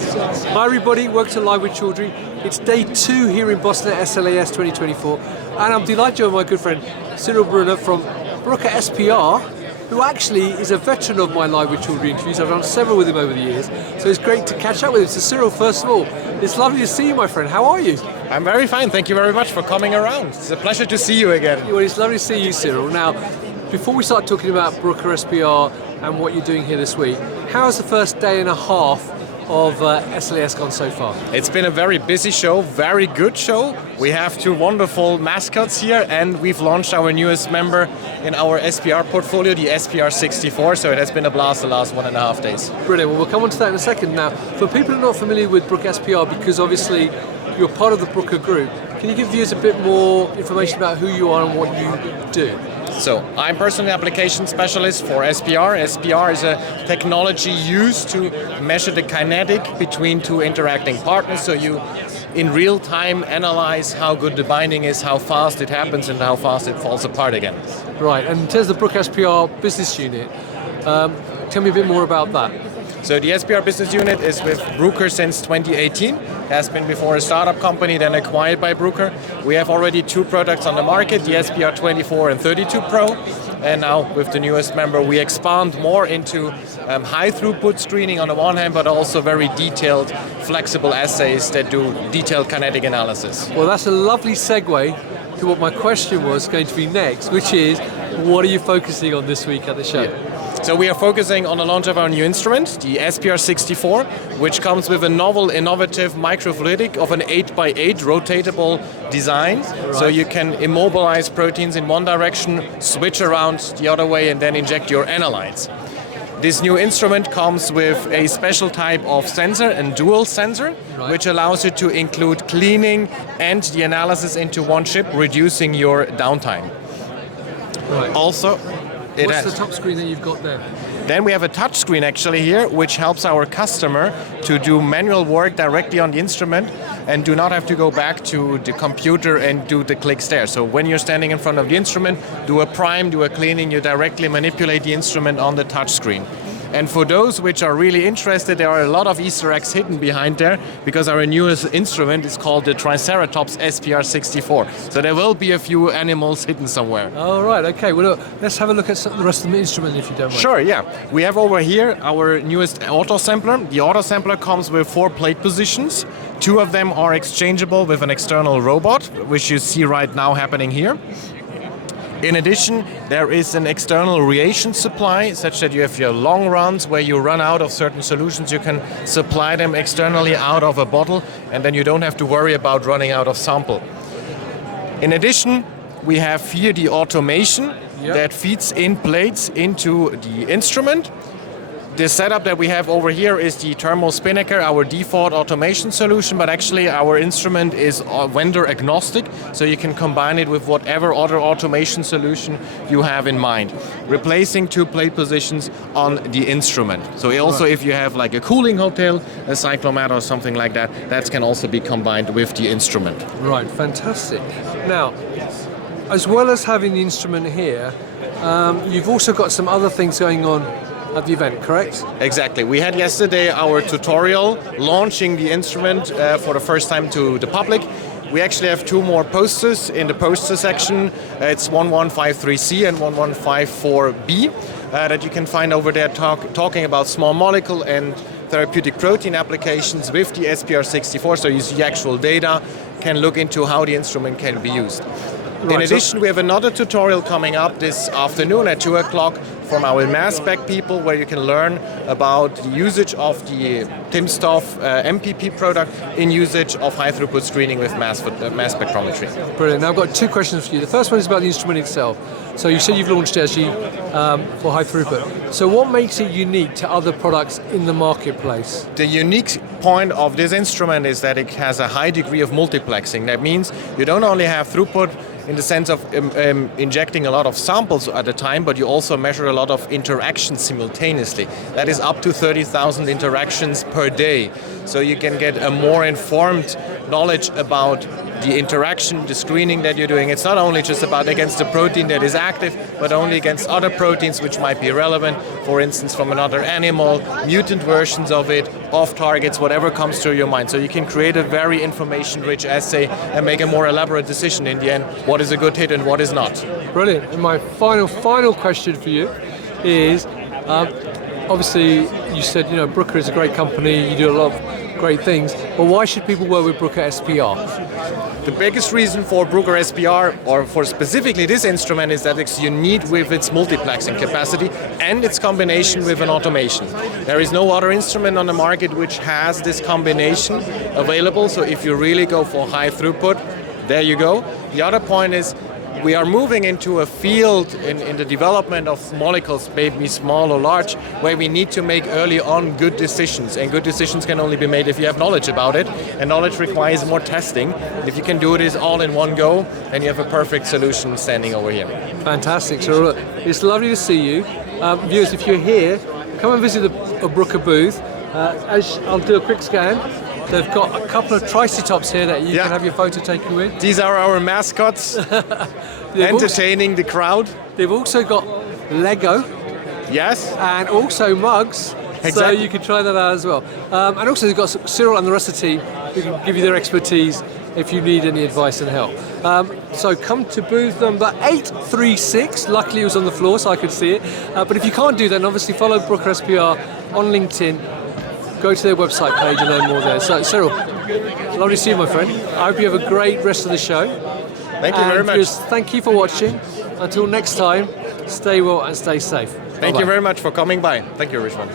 Hi everybody, welcome to Live with Chaudhry. It's day 2 here in Boston at SLAS 2024 and I'm delighted to have my good friend Cyrill Brunner from Bruker SPR, who actually is a veteran of my Live with Chaudhry interviews. I've done several with him over the years, so it's great to catch up with him. So Cyrill, first of all, it's lovely to see you, my friend. How are you? I'm very fine, thank you very much for coming around. It's a pleasure to see you again. Well, it's lovely to see you, Cyrill. Now, before we start talking about Bruker SPR and what you're doing here this week, how's the first day and a half of SLAS gone so far? It's been a very busy show, very good show. We have 2 wonderful mascots here and we've launched our newest member in our SPR portfolio, the SPR 64, so it has been a blast the last 1.5 days. Brilliant, well we'll come on to that in a second. Now, for people who are not familiar with Bruker SPR, because obviously you're part of the Bruker group, can you give viewers a bit more information about who you are and what you do? So, I'm personally an application specialist for SPR. SPR is a technology used to measure the kinetic between 2 interacting partners, so you in real time analyze how good the binding is, how fast it happens and how fast it falls apart again. Right, and in terms of the Bruker SPR business unit, tell me a bit more about that. So the SPR business unit is with Bruker since 2018. Has been before a startup company, then acquired by Bruker. We have already 2 products on the market, the SPR 24 and 32 Pro. And now with the newest member, we expand more into high throughput screening on the one hand, but also very detailed, flexible assays that do detailed kinetic analysis. Well, that's a lovely segue to what my question was going to be next, which is, what are you focusing on this week at the show? Yeah. So we are focusing on the launch of our new instrument, the SPR 64, which comes with a novel, innovative microfluidic of an 8x8 rotatable design. Right. So you can immobilize proteins in one direction, switch around the other way, and then inject your analytes. This new instrument comes with a special type of sensor, a dual sensor, right, which allows you to include cleaning and the analysis into one chip, reducing your downtime. Right. Also, what's the top screen that you've got there? Then we have a touch screen actually here, which helps our customer to do manual work directly on the instrument and do not have to go back to the computer and do the clicks there. So when you're standing in front of the instrument, do a prime, do a cleaning, you directly manipulate the instrument on the touch screen. And for those which are really interested, there are a lot of Easter eggs hidden behind there, because our newest instrument is called the Triceratops SPR 64. So there will be a few animals hidden somewhere. Oh, right, okay. Well, look, let's have a look at the rest of the instrument if you don't mind. Sure, yeah. We have over here our newest auto sampler. The auto sampler comes with 4 plate positions. 2 of them are exchangeable with an external robot, which you see right now happening here. In addition, there is an external reagent supply, such that you have your long runs where you run out of certain solutions, you can supply them externally out of a bottle, and then you don't have to worry about running out of sample. In addition, we have here the automation that feeds in plates into the instrument. The setup that we have over here is the Thermo Spinnaker, our default automation solution, but actually our instrument is vendor agnostic, so you can combine it with whatever other automation solution you have in mind, replacing 2 plate positions on the instrument. So also if you have like a cooling hotel, a cyclomat or something like that, that can also be combined with the instrument. Right, fantastic. Now, as well as having the instrument here, you've also got some other things going on at the event, correct? Exactly. We had yesterday our tutorial launching the instrument for the first time to the public. We actually have 2 more posters in the poster section. It's 1153C and 1154B that you can find over there talking about small molecule and therapeutic protein applications with the SPR 64, so you see actual data, can look into how the instrument can be used. Right. In addition, we have another tutorial coming up this afternoon at 2 o'clock from our mass spec people, where you can learn about the usage of the timsTOF MPP product in usage of high throughput screening with mass spectrometry. Brilliant. Now I've got 2 questions for you. The first one is about the instrument itself. So you said you've launched it actually for high throughput. So what makes it unique to other products in the marketplace? The unique point of this instrument is that it has a high degree of multiplexing. That means you don't only have throughput in the sense of injecting a lot of samples at a time, but you also measure a lot of interactions simultaneously. That is up to 30,000 interactions per day. So you can get a more informed knowledge about the interaction, the screening that you're doing. It's not only just about against the protein that is active, but only against other proteins which might be relevant, for instance, from another animal, mutant versions of it, off targets, whatever comes to your mind. So you can create a very information-rich assay and make a more elaborate decision in the end, what is a good hit and what is not. Brilliant. And my final question for you is, obviously you said, Bruker is a great company, you do a lot of great things, but why should people work with Bruker SPR? The biggest reason for Bruker SPR, or for specifically this instrument, is that it's unique with its multiplexing capacity and its combination with an automation. There is no other instrument on the market which has this combination available, so if you really go for high throughput, there you go. The other point is, we are moving into a field in the development of molecules, maybe small or large, where we need to make early on good decisions. And good decisions can only be made if you have knowledge about it. And knowledge requires more testing. If you can do this all in one go, then you have a perfect solution standing over here. Fantastic. So it's lovely to see you. Viewers, if you're here, come and visit the Bruker booth. I'll do a quick scan. They've got a couple of Triceratops here that you can have your photo taken with. These are our mascots, entertaining the crowd. They've also got Lego. Yes. And also mugs. Exactly. So you can try that out as well. And also they've got Cyrill and the rest of the team who can give you their expertise if you need any advice and help. So come to booth number 836. Luckily it was on the floor so I could see it. But if you can't do that, then obviously follow Bruker SPR on LinkedIn. Go to their website page and learn more there. So, Cyrill, lovely to see you, my friend. I hope you have a great rest of the show. Thank you very much. Thank you for watching. Until next time, stay well and stay safe. Thank you very much for coming by. Thank you, Richmond.